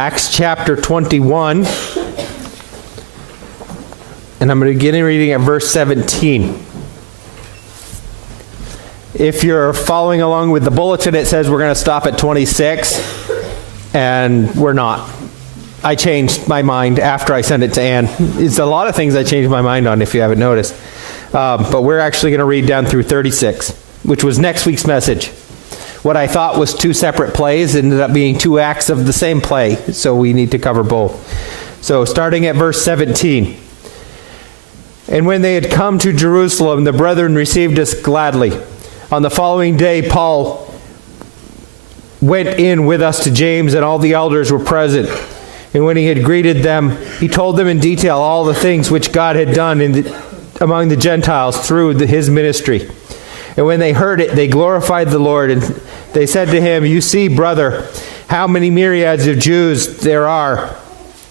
Acts chapter 21, and I'm going to begin reading at verse 17. If you're following along with the bulletin, it says we're going to stop at 26, and we're not. I changed my mind after I sent it to Ann. It's a lot of things I changed my mind on, if you haven't noticed. But we're actually going to read down through 36, which was next week's message. What I thought was two separate plays ended up being two acts of the same play, so we need to cover both. So starting at verse 17. And when they had come to Jerusalem, the brethren received us gladly. On the following day, Paul went in with us to James, and all the elders were present. And when he had greeted them, he told them in detail all the things which God had done among the Gentiles through his ministry. And when they heard it, they glorified the Lord, and they said to him, "You see, brother, how many myriads of Jews there are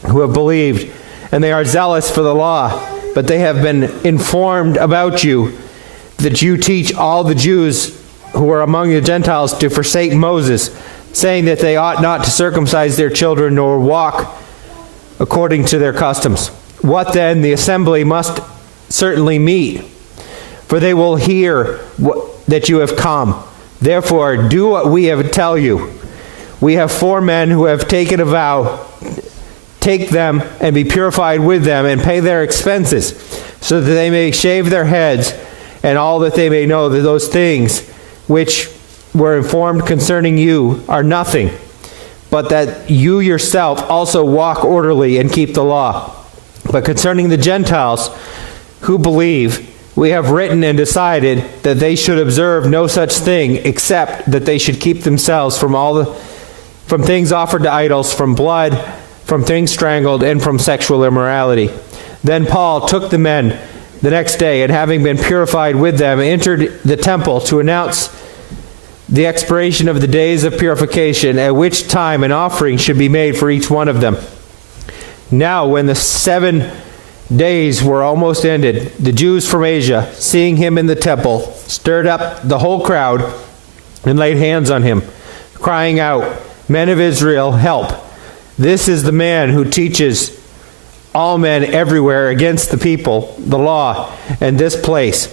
who have believed, and they are zealous for the law, but they have been informed about you, that you teach all the Jews who are among the Gentiles to forsake Moses, saying that they ought not to circumcise their children nor walk according to their customs. What then? The assembly must certainly meet, for they will hear that you have come. Therefore, do what we have tell you. We have 4 men who have taken a vow. Take them and be purified with them and pay their expenses, so that they may shave their heads, and all that they may know that those things which were informed concerning you are nothing, but that you yourself also walk orderly and keep the law. But concerning the Gentiles who believe, we have written and decided that they should observe no such thing, except that they should keep themselves from things offered to idols, from blood, from things strangled, and from sexual immorality." Then Paul took the men the next day, and having been purified with them, entered the temple to announce the expiration of the days of purification, at which time an offering should be made for each one of them. Now, when the 7 days were almost ended, the Jews from Asia, seeing him in the temple, stirred up the whole crowd and laid hands on him, crying out, "Men of Israel, help! This is the man who teaches all men everywhere against the people, the law, and this place.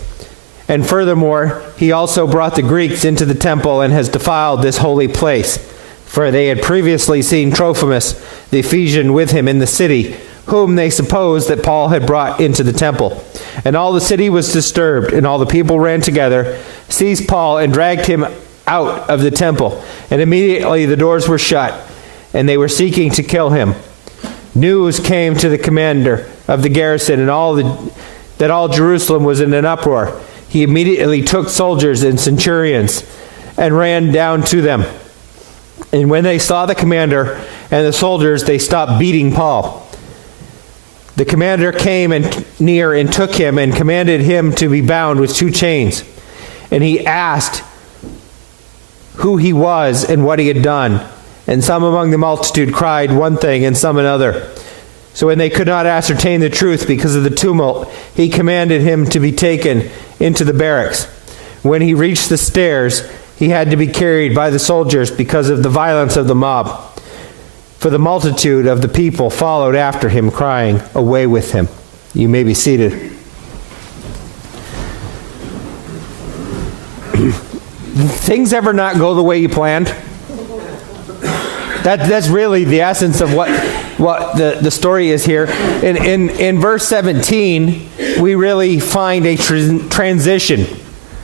And furthermore, he also brought the Greeks into the temple and has defiled this holy place. For they had previously seen Trophimus the Ephesian with him in the city, whom they supposed that Paul had brought into the temple. And all the city was disturbed, and all the people ran together, seized Paul, and dragged him out of the temple. And immediately the doors were shut, and they were seeking to kill him. News came to the commander of the garrison, and that all Jerusalem was in an uproar. He immediately took soldiers and centurions and ran down to them. And when they saw the commander and the soldiers, they stopped beating Paul. The commander came near and took him and commanded him to be bound with 2 chains. And he asked who he was and what he had done. And some among the multitude cried one thing and some another. So when they could not ascertain the truth because of the tumult, he commanded him to be taken into the barracks. When he reached the stairs, he had to be carried by the soldiers because of the violence of the mob. For the multitude of the people followed after him, crying, "Away with him." You may be seated. Things ever not go the way you planned? That's really the essence of what the story is here. In verse 17, we really find a transition.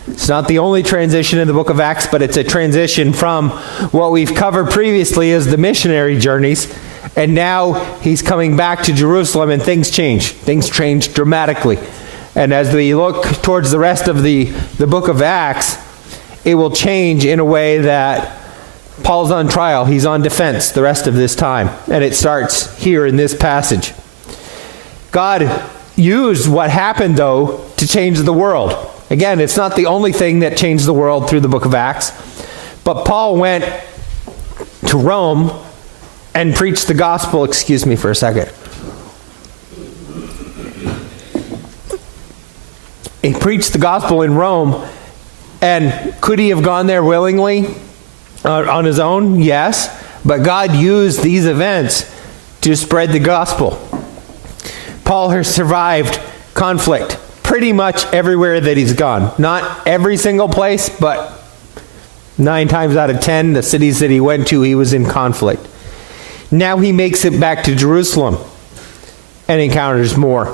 It's not the only transition in the book of Acts, but it's a transition from what we've covered previously as the missionary journeys. And now he's coming back to Jerusalem, and things change. Things change dramatically. And as we look towards the rest of the book of Acts, it will change in a way that Paul's on trial. He's on defense the rest of this time. And it starts here in this passage. God used what happened, though, to change the world. Again, it's not the only thing that changed the world through the book of Acts. But Paul went to Rome and preached the gospel. Excuse me for a second. He preached the gospel in Rome. And could he have gone there willingly on his own? Yes. But God used these events to spread the gospel. Paul has survived conflict pretty much everywhere that he's gone. Not every single place, but 9 times out of 10, the cities that he went to, he was in conflict. Now he makes it back to Jerusalem and encounters more.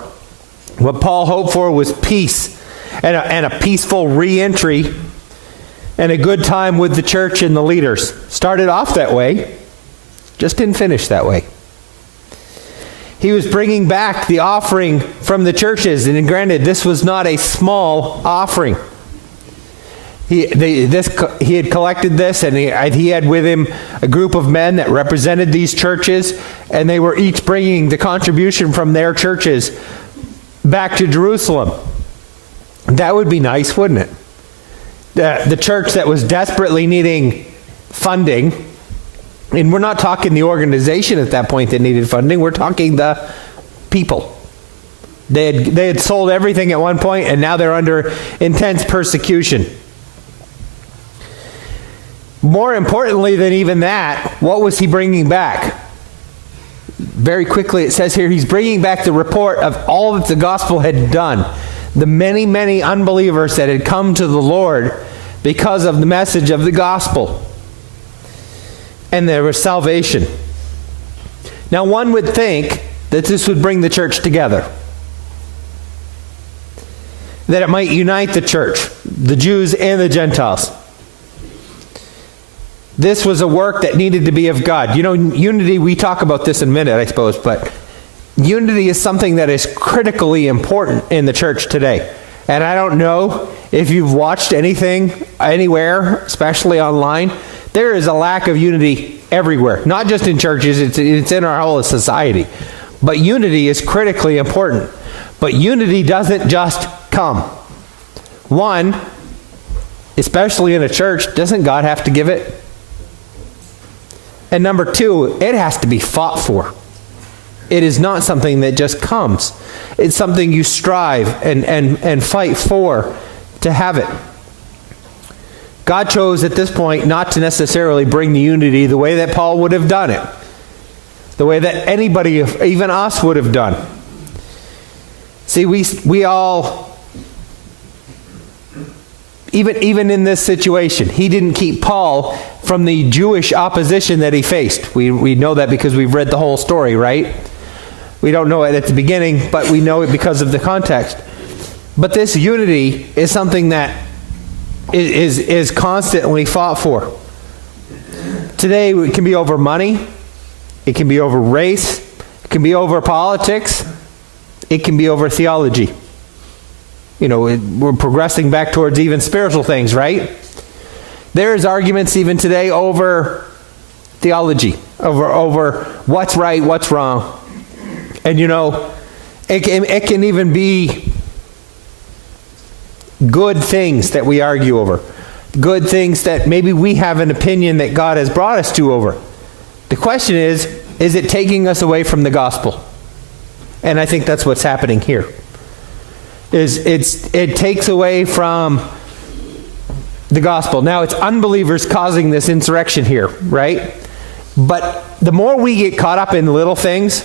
What Paul hoped for was peace and a peaceful re-entry and a good time with the church and the leaders. Started off that way, just didn't finish that way. He was bringing back the offering from the churches, and granted, this was not a small offering. He had collected this, and he had with him a group of men that represented these churches, and they were each bringing the contribution from their churches back to Jerusalem. That would be nice, wouldn't it? The church that was desperately needing funding, and we're not talking the organization at that point that needed funding, we're talking the people. They had sold everything at one point, and now they're under intense persecution. More importantly than even that, what was he bringing back? Very quickly it says here, he's bringing back the report of all that the gospel had done. The many, many unbelievers that had come to the Lord because of the message of the gospel. And there was salvation. Now one would think that this would bring the church together. That it might unite the church, the Jews and the Gentiles. This was a work that needed to be of God. You know, unity, we talk about this in a minute, I suppose, but unity is something that is critically important in the church today. And I don't know if you've watched anything, anywhere, especially online, there is a lack of unity everywhere. Not just in churches, it's in our whole society. But unity is critically important. But unity doesn't just come. One, especially in a church, doesn't God have to give it? And number two, it has to be fought for. It is not something that just comes. It's something you strive and fight for to have it. God chose at this point not to necessarily bring the unity the way that Paul would have done it. The way that anybody, even us, would have done. See, we all, even in this situation, he didn't keep Paul from the Jewish opposition that he faced. We know that because we've read the whole story, right? We don't know it at the beginning, but we know it because of the context. But this unity is something that is constantly fought for. Today it can be over money, it can be over race, it can be over politics, it can be over theology. You know, we're progressing back towards even spiritual things, right? There's arguments even today over theology, over what's right, what's wrong. And you know, it can even be good things that we argue over. Good things that maybe we have an opinion that God has brought us to over. The question is it taking us away from the gospel? And I think that's what's happening here. It takes away from the gospel. Now it's unbelievers causing this insurrection here, right? But the more we get caught up in little things,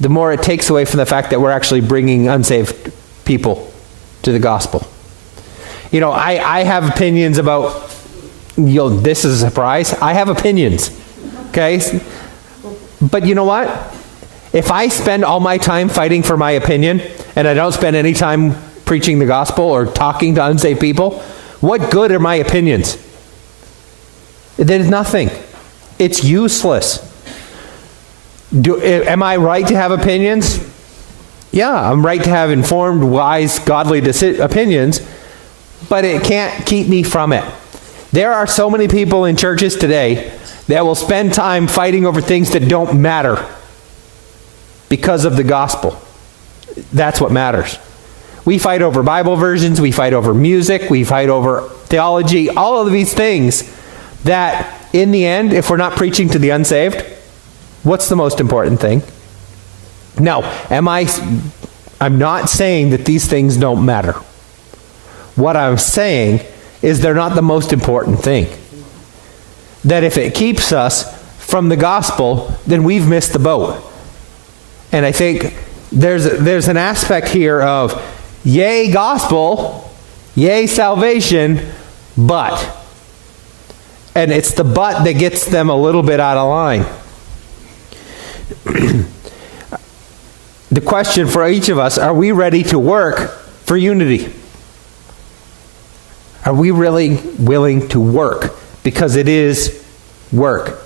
the more it takes away from the fact that we're actually bringing unsaved people to the gospel. You know, I have opinions about, this is a surprise. I have opinions, okay? But you know what? If I spend all my time fighting for my opinion, and I don't spend any time preaching the gospel or talking to unsaved people, what good are my opinions? There's nothing. It's useless. Am I right to have opinions? Yeah, I'm right to have informed, wise, godly opinions, but it can't keep me from it. There are so many people in churches today that will spend time fighting over things that don't matter because of the gospel. That's what matters. We fight over Bible versions, we fight over music, we fight over theology, all of these things that in the end, if we're not preaching to the unsaved, what's the most important thing? Now, I'm not saying that these things don't matter. What I'm saying is they're not the most important thing. that if it keeps us from the gospel, then we've missed the boat. And I think there's an aspect here of, yay gospel, yay salvation, but. And it's the but that gets them a little bit out of line. The question for each of us, are we ready to work for unity? Are we really willing to work? Because it is work.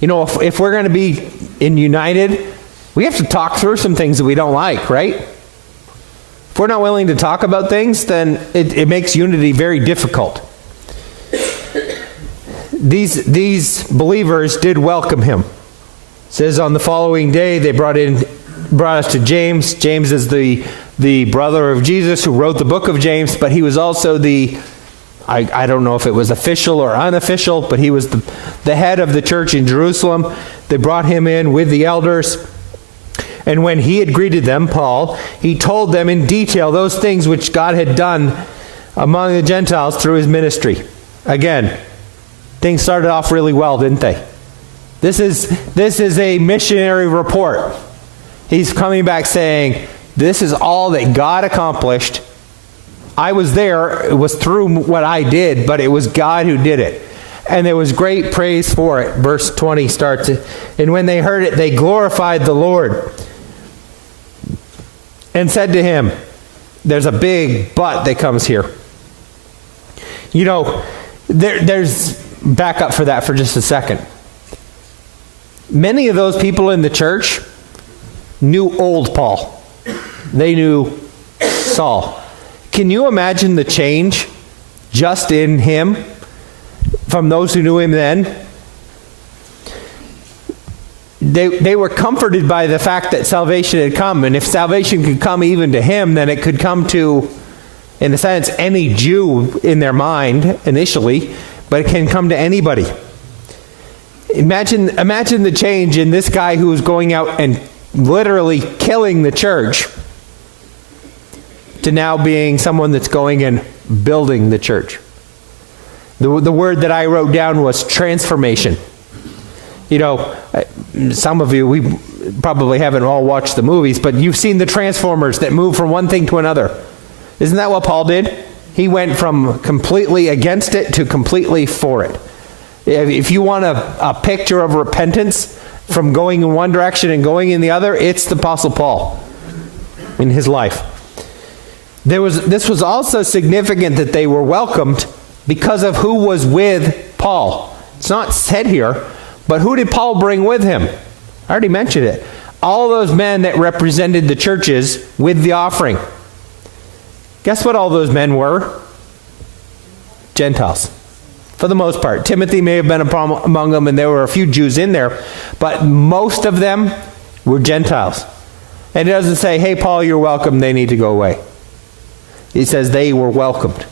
You know, if we're going to be united, we have to talk through some things that we don't like, right? If we're not willing to talk about things, then it makes unity very difficult. These believers did welcome him. It says on the following day they brought us to James. James is the brother of Jesus who wrote the book of James, but he was also I don't know if it was official or unofficial, but he was the head of the church in Jerusalem. They brought him in with the elders. And when he had greeted them, Paul, he told them in detail those things which God had done among the Gentiles through his ministry. Again, things started off really well, didn't they? This is a missionary report. He's coming back saying, this is all that God accomplished. I was there. It was through what I did, but it was God who did it. And there was great praise for it. Verse 20 starts, and when they heard it, they glorified the Lord and said to him, there's a big but that comes here. You know, there's back up for that for just a second. Many of those people in the church knew old Paul. They knew Saul. Can you imagine the change just in him from those who knew him then? They were comforted by the fact that salvation had come. And if salvation could come even to him, then it could come to, in a sense, any Jew in their mind initially, but it can come to anybody. Imagine the change in this guy who was going out and literally killing the church to now being someone that's going and building the church. The word that I wrote down was transformation. You know, some of you, we probably haven't all watched the movies, but you've seen the Transformers that move from one thing to another. Isn't that what Paul did? He went from completely against it to completely for it. If you want a picture of repentance from going in one direction and going in the other, it's the Apostle Paul in his life. This was also significant that they were welcomed because of who was with Paul. It's not said here, but who did Paul bring with him? I already mentioned it. All those men that represented the churches with the offering. Guess what all those men were? Gentiles. For the most part. Timothy may have been among them, and there were a few Jews in there, but most of them were Gentiles. And it doesn't say, hey, Paul, you're welcome, they need to go away. It says they were welcomed.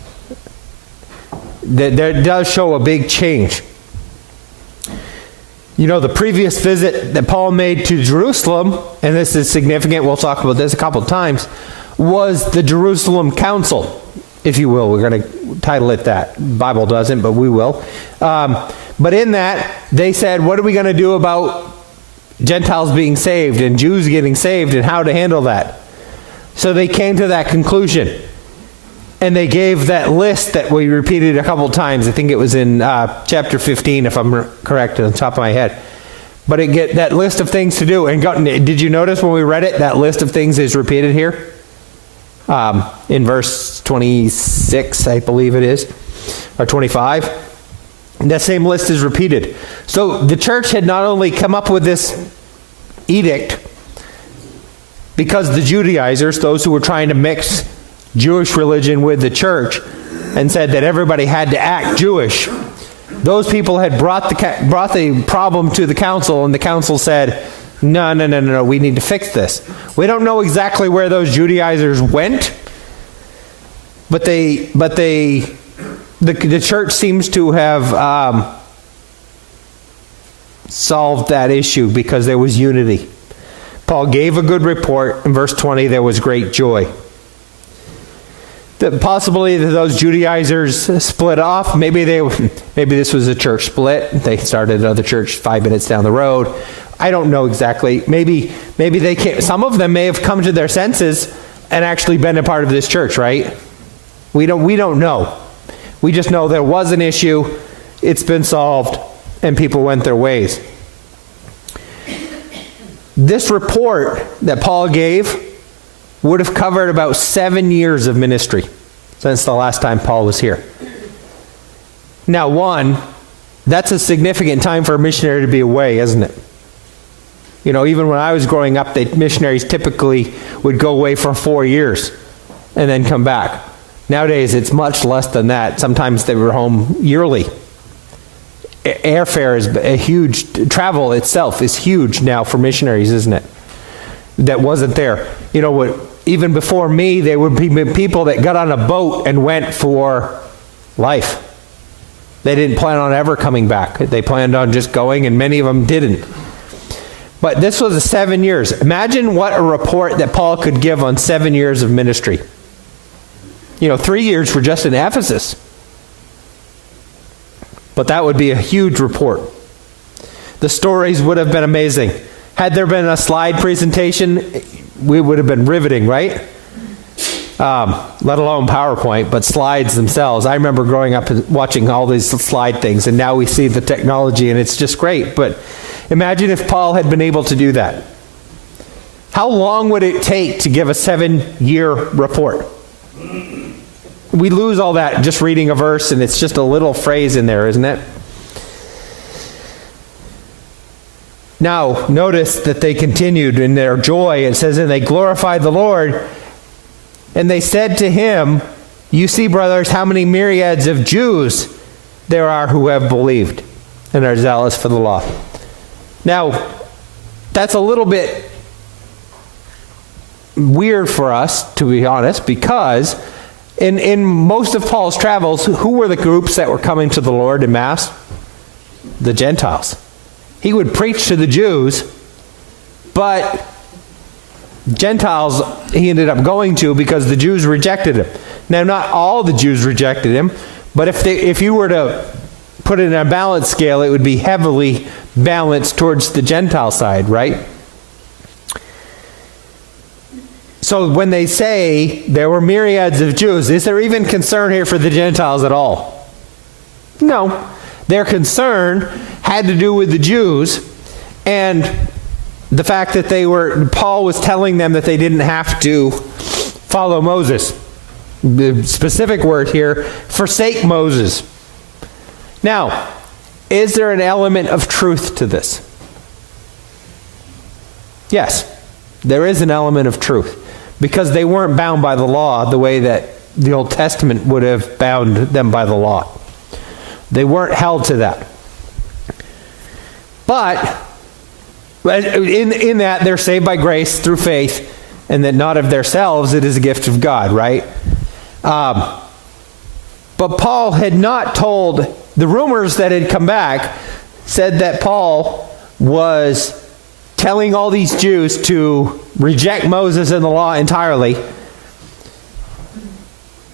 There does show a big change. You know, the previous visit that Paul made to Jerusalem, and this is significant, we'll talk about this a couple of times, was the Jerusalem Council, if you will. We're going to title it that. The Bible doesn't, but we will. But in that, they said, what are we going to do about Gentiles being saved and Jews getting saved and how to handle that? So they came to that conclusion. And they gave that list that we repeated a couple times. I think it was in chapter 15, if I'm correct, on the top of my head. But it get that list of things to do. And did you notice when we read it, that list of things is repeated here? In verse 26, I believe it is, or 25. And that same list is repeated. So the church had not only come up with this edict because the Judaizers, those who were trying to mix Jewish religion with the church, and said that everybody had to act Jewish. Those people had brought the problem to the council, and the council said, no, we need to fix this. We don't know exactly where those Judaizers went, but the church seems to have solved that issue because there was unity. Paul gave a good report. In verse 20, there was great joy. that possibly those Judaizers split off. Maybe this was a church split. They started another church 5 minutes down the road. I don't know exactly. Maybe they came, some of them may have come to their senses and actually been a part of this church, right? We don't know. We just know there was an issue, it's been solved, and people went their ways. This report that Paul gave would have covered about 7 years of ministry since the last time Paul was here. Now, one, that's a significant time for a missionary to be away, isn't it? You know, even when I was growing up, missionaries typically would go away for 4 years and then come back. Nowadays, it's much less than that. Sometimes they were home yearly. Airfare is a huge, travel itself is huge now for missionaries, isn't it? That wasn't there. You know what? Even before me, there would be people that got on a boat and went for life. They didn't plan on ever coming back. They planned on just going, and many of them didn't. But this was 7 years. Imagine what a report that Paul could give on 7 years of ministry. You know, 3 years were just in Ephesus. But that would be a huge report. The stories would have been amazing. Had there been a slide presentation, we would have been riveting, right? Let alone PowerPoint, but slides themselves. I remember growing up and watching all these slide things, and now we see the technology, and it's just great. But imagine if Paul had been able to do that. How long would it take to give a 7-year report? We lose all that just reading a verse, and it's just a little phrase in there, isn't it? Now, notice that they continued in their joy. It says, and they glorified the Lord. And they said to him, you see, brothers, how many myriads of Jews there are who have believed and are zealous for the law. Now, that's a little bit weird for us, to be honest, because in most of Paul's travels, who were the groups that were coming to the Lord in Mass? The Gentiles. He would preach to the Jews, but Gentiles he ended up going to because the Jews rejected him. Now, not all the Jews rejected him, but if you were to put it in a balance scale, it would be heavily balanced towards the Gentile side, right? So when they say there were myriads of Jews, is there even concern here for the Gentiles at all? No. Their concern had to do with the Jews and the fact that Paul was telling them that they didn't have to follow Moses. The specific word here, forsake Moses. Now, is there an element of truth to this? Yes, there is an element of truth. Because they weren't bound by the law the way that the Old Testament would have bound them by the law. They weren't held to that. But in that they're saved by grace through faith, and that not of themselves, it is a gift of God, right? But Paul had not told, the rumors that had come back said that Paul was telling all these Jews to reject Moses and the law entirely.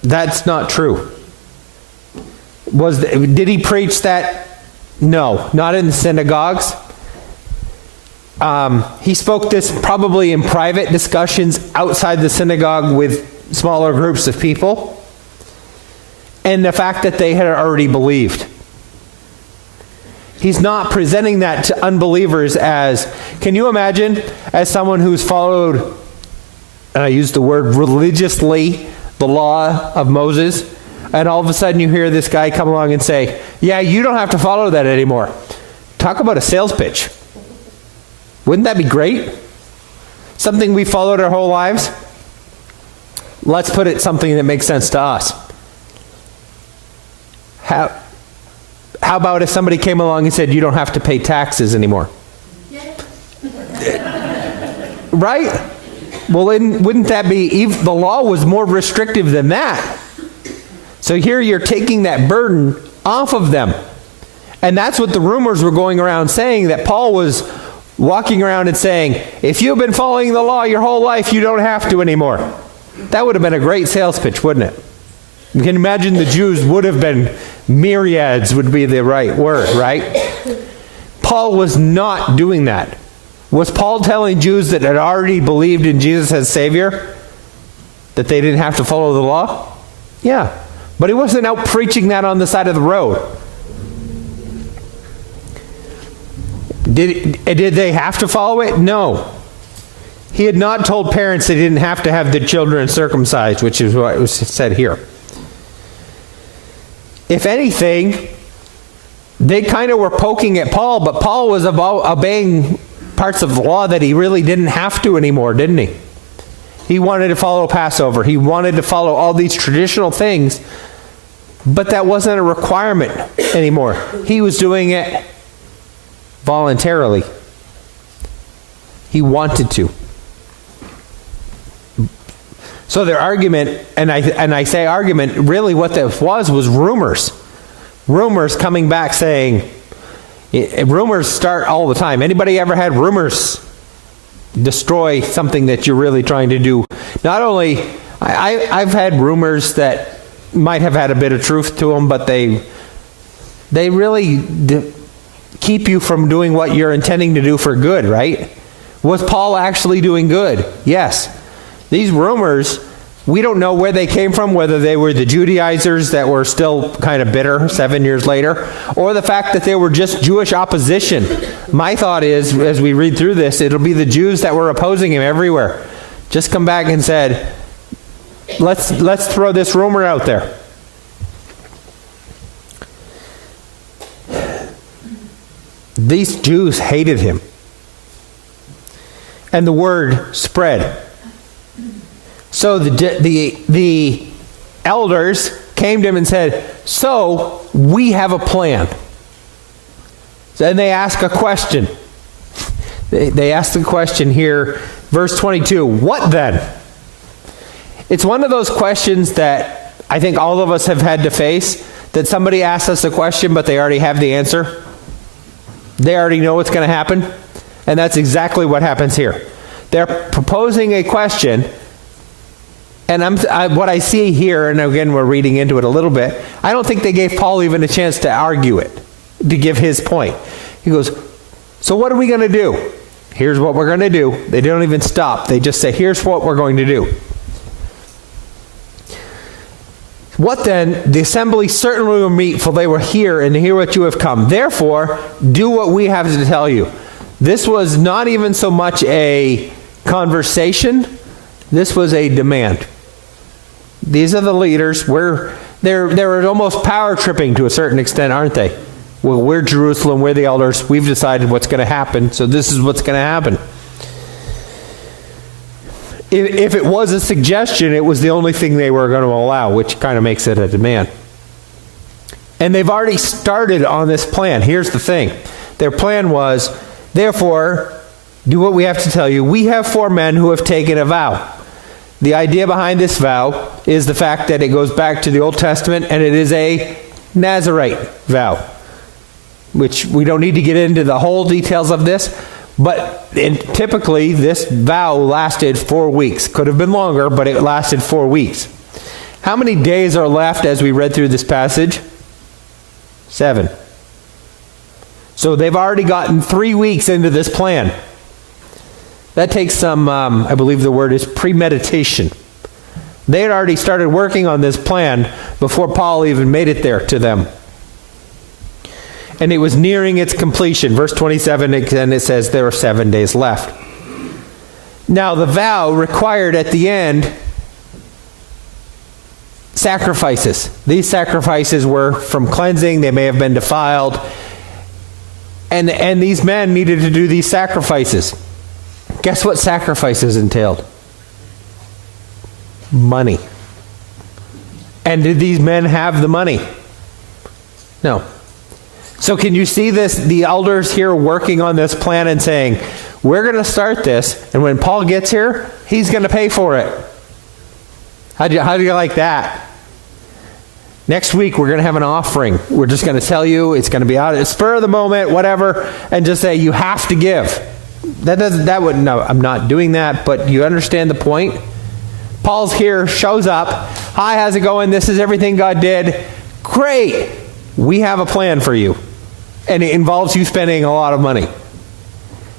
That's not true. Did he preach that? No, not in the synagogues. He spoke this probably in private discussions outside the synagogue with smaller groups of people. And the fact that they had already believed. He's not presenting that to unbelievers as, can you imagine, as someone who's followed, and I use the word religiously, the law of Moses, and all of a sudden you hear this guy come along and say, yeah, you don't have to follow that anymore. Talk about a sales pitch. Wouldn't that be great? Something we followed our whole lives? Let's put it something that makes sense to us. How about if somebody came along and said, you don't have to pay taxes anymore? Right? Well, wouldn't that be, the law was more restrictive than that. So here you're taking that burden off of them. And that's what the rumors were going around saying, that Paul was walking around and saying, if you've been following the law your whole life, you don't have to anymore. That would have been a great sales pitch, wouldn't it? You can imagine the Jews would have been, myriads would be the right word, right? Paul was not doing that. Was Paul telling Jews that had already believed in Jesus as Savior that they didn't have to follow the law? Yeah. But he wasn't out preaching that on the side of the road. Did they have to follow it? No. He had not told parents they didn't have to have their children circumcised, which is what was said here. If anything, they kind of were poking at Paul, but Paul was obeying parts of the law that he really didn't have to anymore, didn't he? He wanted to follow Passover. He wanted to follow all these traditional things, but that wasn't a requirement anymore. He was doing it voluntarily. He wanted to. So their argument, and I say argument, really what that was rumors. Rumors coming back saying, rumors start all the time. Anybody ever had rumors destroy something that you're really trying to do? Not only, I've had rumors that might have had a bit of truth to them, but they really keep you from doing what you're intending to do for good, right? Was Paul actually doing good? Yes. These rumors, we don't know where they came from, whether they were the Judaizers that were still kind of bitter 7 years later, or the fact that they were just Jewish opposition. My thought is, as we read through this, it'll be the Jews that were opposing him everywhere. Just come back and said, let's throw this rumor out there. These Jews hated him. And the word spread. So the elders came to him and said, so we have a plan. And they ask a question. They ask the question here, verse 22, what then? It's one of those questions that I think all of us have had to face, that somebody asks us a question, but they already have the answer. They already know what's going to happen. And that's exactly what happens here. They're proposing a question, and what I see here, and again we're reading into it a little bit, I don't think they gave Paul even a chance to argue it, to give his point. He goes, so what are we going to do? Here's what we're going to do. They don't even stop. They just say, here's what we're going to do. What then? The assembly certainly will meet, for they were here and hear what you have come. Therefore, do what we have to tell you. This was not even so much a conversation. This was a demand. These are the leaders. They're almost power tripping to a certain extent, aren't they? Well, we're Jerusalem. We're the elders. We've decided what's going to happen. So this is what's going to happen. If it was a suggestion, it was the only thing they were going to allow, which kind of makes it a demand. And they've already started on this plan. Here's the thing. Their plan was, therefore, do what we have to tell you. We have 4 men who have taken a vow. The idea behind this vow is the fact that it goes back to the Old Testament, and it is a Nazirite vow, which we don't need to get into the whole details of this. But typically, this vow lasted 4 weeks. Could have been longer, but it lasted 4 weeks. How many days are left as we read through this passage? 7. So they've already gotten 3 weeks into this plan. That takes some, I believe the word is premeditation. They had already started working on this plan before Paul even made it there to them. And it was nearing its completion. Verse 27, and it says there are 7 days left. Now the vow required at the end sacrifices. These sacrifices were from cleansing. They may have been defiled. And these men needed to do these sacrifices. Guess what sacrifices entailed? Money. And did these men have the money? No. So can you see this? The elders here working on this plan and saying, we're going to start this, and when Paul gets here, he's going to pay for it. How do you like that? Next week, we're going to have an offering. We're just going to tell you, it's going to be out at spur of the moment, whatever, and just say, you have to give. No, I'm not doing that, but you understand the point? Paul's here, shows up. Hi, how's it going? This is everything God did. Great. We have a plan for you. And it involves you spending a lot of money.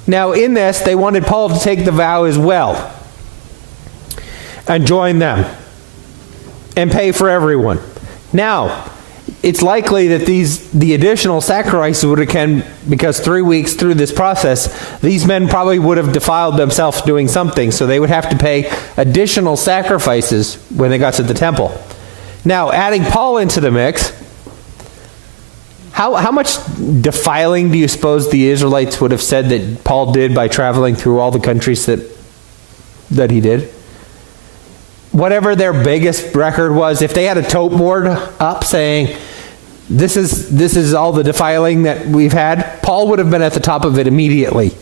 Now, in this, they wanted Paul to take the vow as well and join them and pay for everyone. Now, it's likely that the additional sacrifices would have come because 3 weeks through this process, these men probably would have defiled themselves doing something, so they would have to pay additional sacrifices when they got to the temple. Now, adding Paul into the mix, how much defiling do you suppose the Israelites would have said that Paul did by traveling through all the countries that he did? Whatever their biggest record was, if they had a tote board up saying, this is all the defiling that we've had, Paul would have been at the top of it immediately.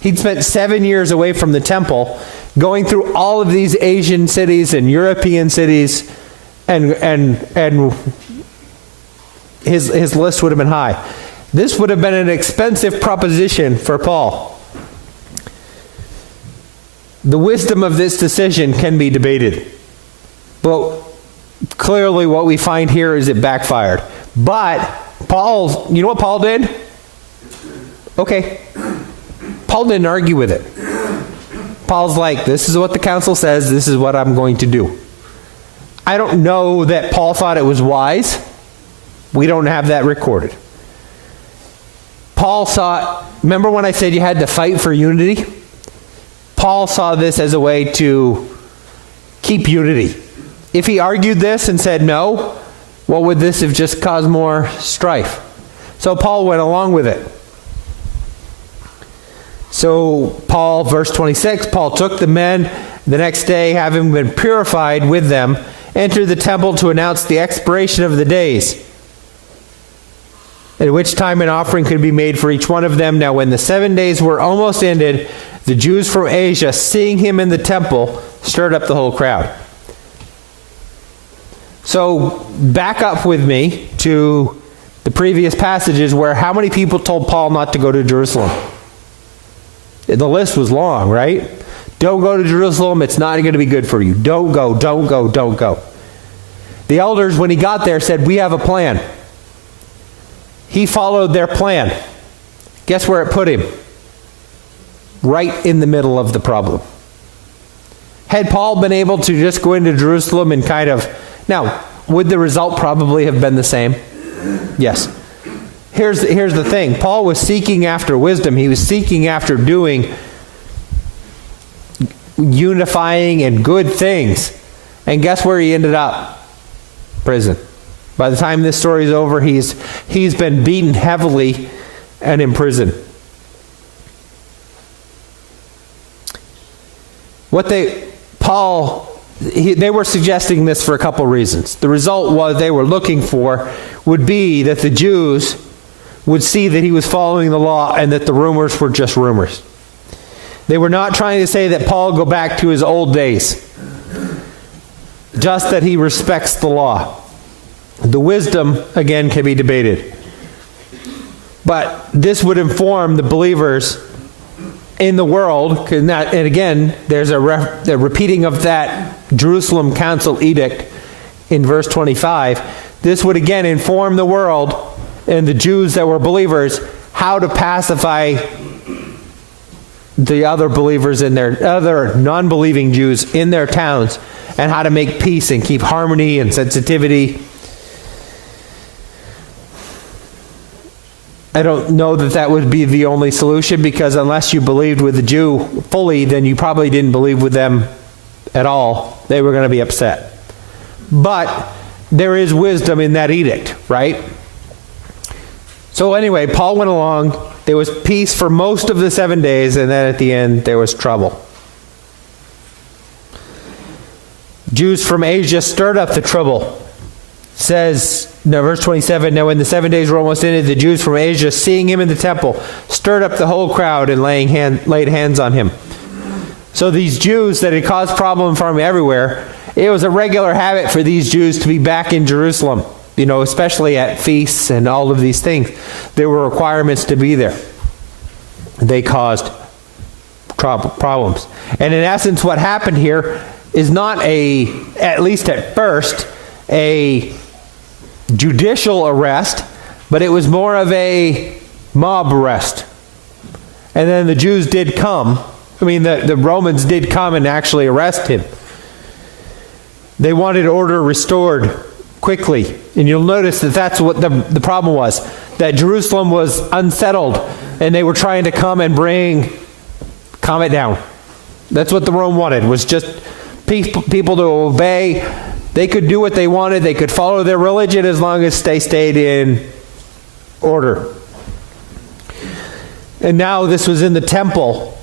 He'd spent 7 years away from the temple, going through all of these Asian cities and European cities, and his list would have been high. This would have been an expensive proposition for Paul. The wisdom of this decision can be debated. But clearly what we find here is it backfired. But you know what Paul did? Okay. Paul didn't argue with it. Paul's like, this is what the council says, this is what I'm going to do. I don't know that Paul thought it was wise. We don't have that recorded. Paul remember when I said you had to fight for unity? Paul saw this as a way to keep unity. If he argued this and said no, what would this have just caused more strife? So Paul went along with it. So Paul, verse 26, Paul took the men the next day, having been purified with them, entered the temple to announce the expiration of the days, at which time an offering could be made for each one of them. Now when the 7 days were almost ended, the Jews from Asia, seeing him in the temple, stirred up the whole crowd. So back up with me to the previous passages where how many people told Paul not to go to Jerusalem? The list was long, right? Don't go to Jerusalem, it's not going to be good for you. Don't go, don't go, don't go. The elders, when he got there, said, we have a plan. He followed their plan. Guess where it put him? Right in the middle of the problem. Had Paul been able to just go into Jerusalem and now, would the result probably have been the same? Yes. Here's the thing. Paul was seeking after wisdom. He was seeking after doing unifying and good things. And guess where he ended up? Prison. By the time this story is over, he's been beaten heavily and in prison. They were suggesting this for a couple reasons. The result was they were looking for would be that the Jews would see that he was following the law and that the rumors were just rumors. They were not trying to say that Paul go back to his old days, just that he respects the law. The wisdom, again, can be debated. But this would inform the believers in the world, and again, there's a repeating of that Jerusalem Council edict in verse 25. This would again inform the world and the Jews that were believers how to pacify the other believers in their other non-believing Jews in their towns, and how to make peace and keep harmony and sensitivity. I don't know that would be the only solution, because unless you believed with the Jew fully, then you probably didn't believe with them at all. They were going to be upset. But there is wisdom in that edict, right? So anyway, Paul went along. There was peace for most of the 7 days, and then at the end there was trouble. Jews from Asia stirred up the trouble. Verse 27, now when the 7 days were almost ended, the Jews from Asia, seeing him in the temple, stirred up the whole crowd and laid hands on him. So these Jews that had caused problem for him everywhere, it was a regular habit for these Jews to be back in Jerusalem, especially at feasts and all of these things. There were requirements to be there. They caused problems. And in essence, what happened here, is not at least at first, a judicial arrest, but it was more of a mob arrest. And then the Jews did come. The Romans did come and actually arrest him. They wanted order restored quickly. And you'll notice that that's what the problem was. That Jerusalem was unsettled, and they were trying to come and calm it down. That's what the Rome wanted, was just people to obey. They could do what they wanted. They could follow their religion as long as they stayed in order. And now this was in the temple,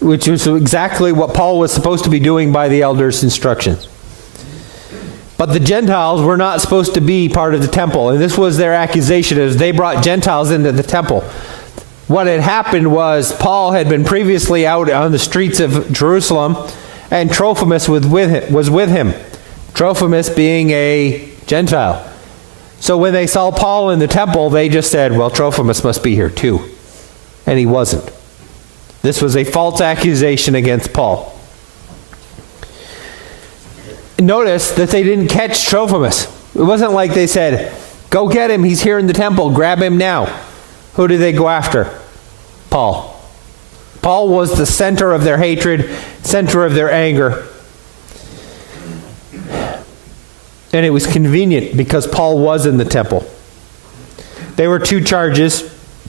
which was exactly what Paul was supposed to be doing by the elders' instructions. But the Gentiles were not supposed to be part of the temple, and this was their accusation, as they brought Gentiles into the temple. What had happened was Paul had been previously out on the streets of Jerusalem, and Trophimus was with him. Trophimus being a Gentile. So when they saw Paul in the temple, they just said, well, Trophimus must be here too. And he wasn't. This was a false accusation against Paul. Notice that they didn't catch Trophimus. It wasn't like they said, go get him, he's here in the temple, grab him now. Who did they go after? Paul. Paul was the center of their hatred, center of their anger. And it was convenient because Paul was in the temple. There were two charges: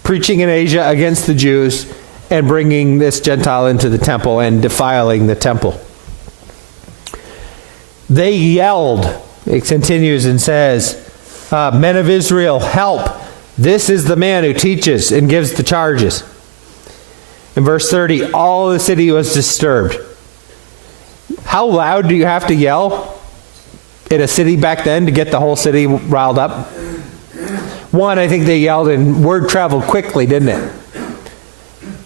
preaching in Asia against the Jews and bringing this Gentile into the temple and defiling the temple. They yelled, it continues and says, men of Israel, help! This is the man who teaches and gives the charges. In verse 30, all the city was disturbed. How loud do you have to yell in a city back then to get the whole city riled up? One, I think they yelled and word traveled quickly, didn't it?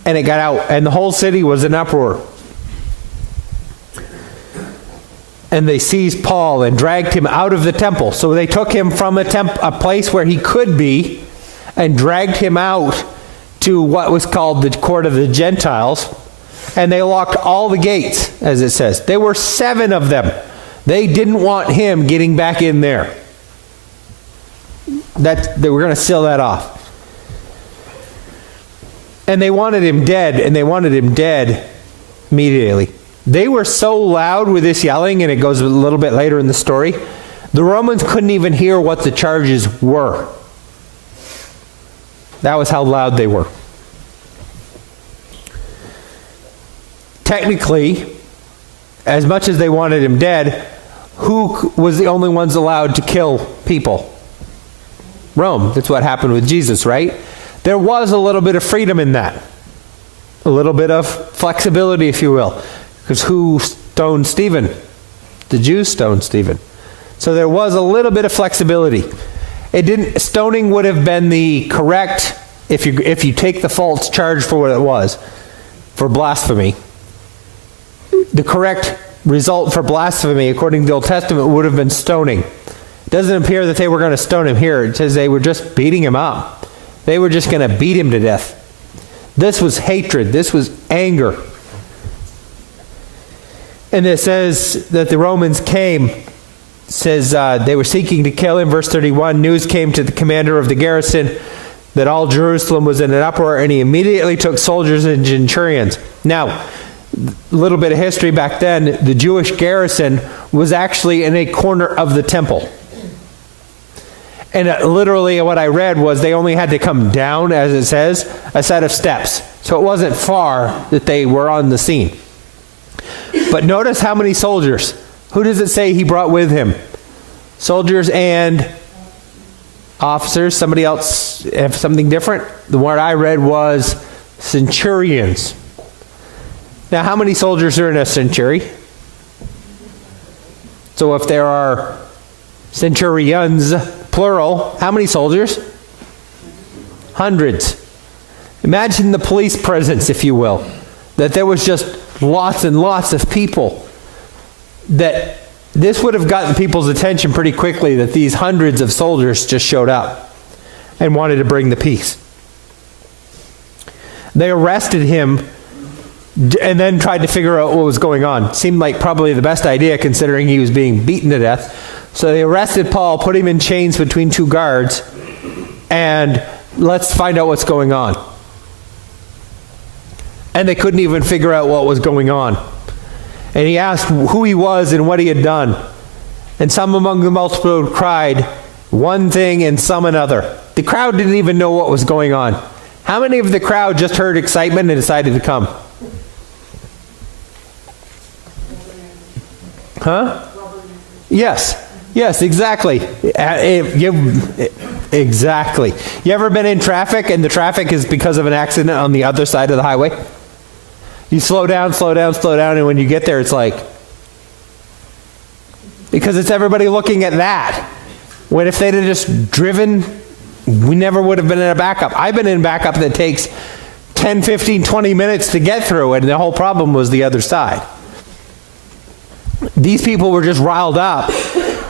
And it got out, and the whole city was in uproar. And they seized Paul and dragged him out of the temple. So they took him from a place where he could be and dragged him out to what was called the court of the Gentiles. And they locked all the gates, as it says. There were 7 of them. They didn't want him getting back in there. They were going to seal that off. And they wanted him dead, and they wanted him dead immediately. They were so loud with this yelling, and it goes a little bit later in the story, the Romans couldn't even hear what the charges were. That was how loud they were. Technically, as much as they wanted him dead, who was the only ones allowed to kill people? Rome. That's what happened with Jesus, right? There was a little bit of freedom in that. A little bit of flexibility, if you will. Because who stoned Stephen? The Jews stoned Stephen. So there was a little bit of flexibility. Stoning would have been the correct, if you take the false charge for what it was, for blasphemy. The correct result for blasphemy, according to the Old Testament, would have been stoning. It doesn't appear that they were going to stone him here. It says they were just beating him up. They were just going to beat him to death. This was hatred. This was anger. And it says that the Romans came. It says they were seeking to kill him. Verse 31, news came to the commander of the garrison that all Jerusalem was in an uproar, and he immediately took soldiers and centurions. Now, a little bit of history back then, the Jewish garrison was actually in a corner of the temple. And literally what I read was they only had to come down, as it says, a set of steps. So it wasn't far that they were on the scene. But notice how many soldiers. Who does it say he brought with him? Soldiers and officers. Somebody else have something different? The word I read was centurions. Now, how many soldiers are in a century? So if there are centurions, plural, how many soldiers? Hundreds. Imagine the police presence, if you will. That there was just lots and lots of people. That this would have gotten people's attention pretty quickly, that these hundreds of soldiers just showed up and wanted to bring the peace. They arrested him and then tried to figure out what was going on. Seemed like probably the best idea considering he was being beaten to death. So they arrested Paul, put him in chains between two guards, and let's find out what's going on. And they couldn't even figure out what was going on. And he asked who he was and what he had done. And some among the multitude cried one thing and some another. The crowd didn't even know what was going on. How many of the crowd just heard excitement and decided to come? Huh? Yes. Yes, exactly. Exactly. You ever been in traffic and the traffic is because of an accident on the other side of the highway? You slow down, and when you get there, it's like, because it's everybody looking at that. When if they'd have just driven, we never would have been in a backup. I've been in backup that takes 10, 15, 20 minutes to get through, and the whole problem was the other side. These people were just riled up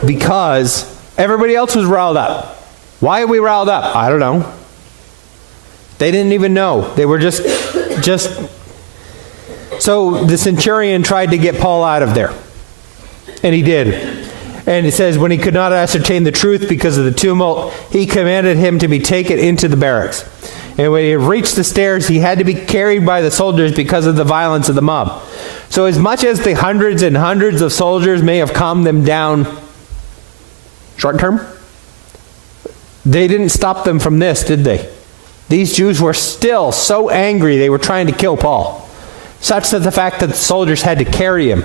because everybody else was riled up. Why are we riled up? I don't know. They didn't even know. They were just. So the centurion tried to get Paul out of there. And he did. And it says, when he could not ascertain the truth because of the tumult, he commanded him to be taken into the barracks. And when he had reached the stairs, he had to be carried by the soldiers because of the violence of the mob. So as much as the hundreds and hundreds of soldiers may have calmed them down short term, they didn't stop them from this, did they? These Jews were still so angry they were trying to kill Paul, such that the fact that the soldiers had to carry him.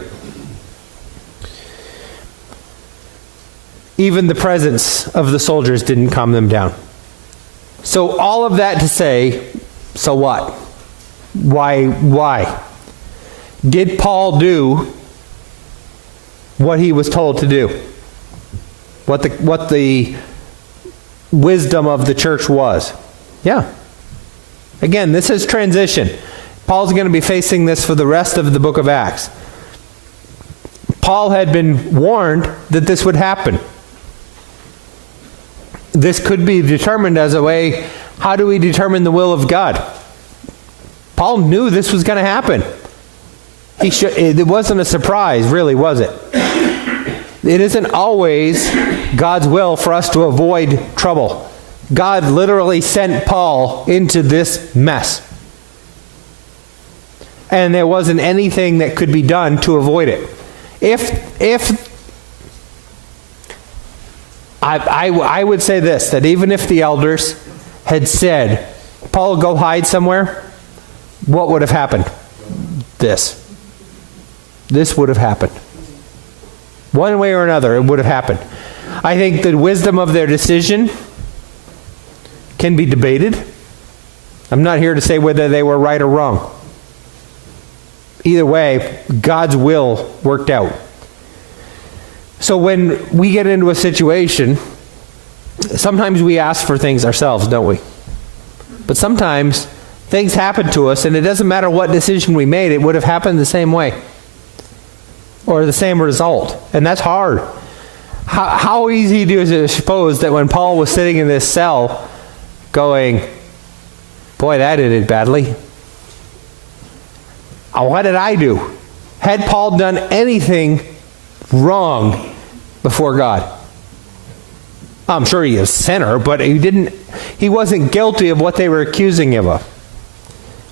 Even the presence of the soldiers didn't calm them down. So all of that to say, so what? Why? Did Paul do what he was told to do? What the wisdom of the church was? Yeah. Again, this is transition. Paul's going to be facing this for the rest of the book of Acts. Paul had been warned that this would happen. This could be determined as a way, how do we determine the will of God? Paul knew this was going to happen. It wasn't a surprise, really, was it? It isn't always God's will for us to avoid trouble. God literally sent Paul into this mess. And there wasn't anything that could be done to avoid it. I would say this, that even if the elders had said, Paul, go hide somewhere, what would have happened? This would have happened. One way or another, it would have happened. I think the wisdom of their decision can be debated. I'm not here to say whether they were right or wrong. Either way, God's will worked out. So when we get into a situation, sometimes we ask for things ourselves, don't we? But sometimes things happen to us, and it doesn't matter what decision we made, it would have happened the same way. Or the same result. And that's hard. How easy is it to suppose that when Paul was sitting in this cell going, boy, that ended badly. What did I do? Had Paul done anything wrong before God? I'm sure he is a sinner, but he wasn't guilty of what they were accusing him of.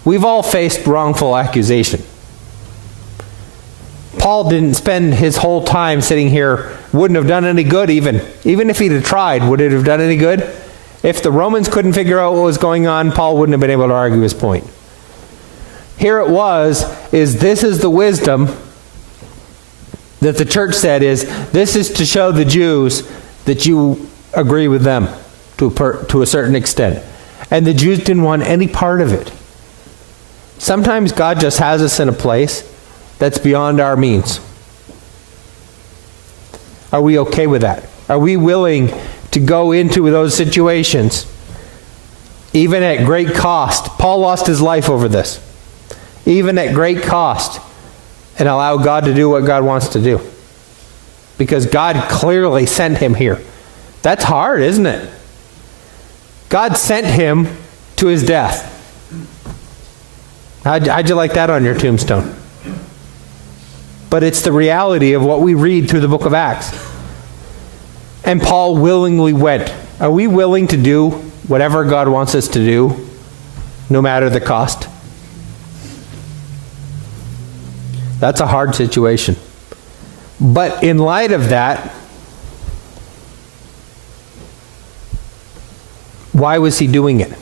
We've all faced wrongful accusation. Paul didn't spend his whole time sitting here, wouldn't have done any good even if he'd have tried, would it have done any good? If the Romans couldn't figure out what was going on, Paul wouldn't have been able to argue his point. Here it this is the wisdom that the church said this is to show the Jews that you agree with them to a certain extent. And the Jews didn't want any part of it. Sometimes God just has us in a place that's beyond our means. Are we okay with that? Are we willing to go into those situations, even at great cost? Paul lost his life over this. Even at great cost, and allow God to do what God wants to do. Because God clearly sent him here. That's hard, isn't it? God sent him to his death. How'd you like that on your tombstone? But it's the reality of what we read through the book of Acts. And Paul willingly went. Are we willing to do whatever God wants us to do, no matter the cost? That's a hard situation. But in light of that, why was he doing it?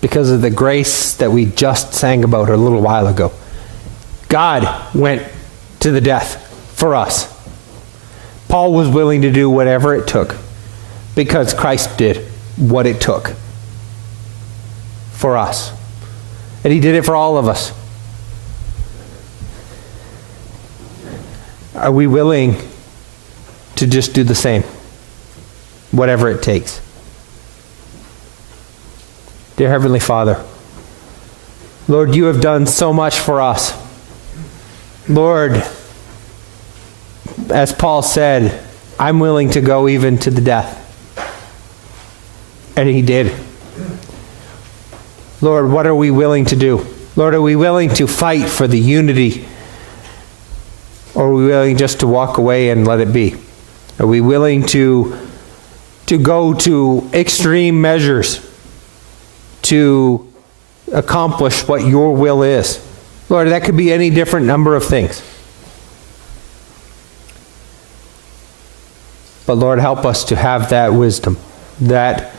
Because of the grace that we just sang about a little while ago. God went to the death for us. Paul was willing to do whatever it took because Christ did what it took for us. And he did it for all of us. Are we willing to just do the same? Whatever it takes. Dear Heavenly Father, Lord, you have done so much for us. Lord, as Paul said, I'm willing to go even to the death. And he did. Lord, what are we willing to do? Lord, are we willing to fight for the unity? Or are we willing just to walk away and let it be? Are we willing to go to extreme measures to accomplish what your will is? Lord, that could be any different number of things. But Lord, help us to have that wisdom, that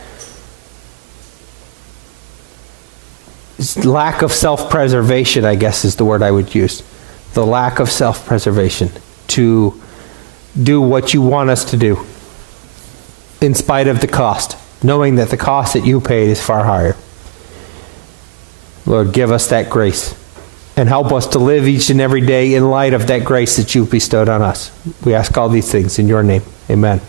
lack of self-preservation, I guess is the word I would use. The lack of self-preservation to do what you want us to do in spite of the cost, knowing that the cost that you paid is far higher. Lord, give us that grace and help us to live each and every day in light of that grace that you've bestowed on us. We ask all these things in your name. Amen.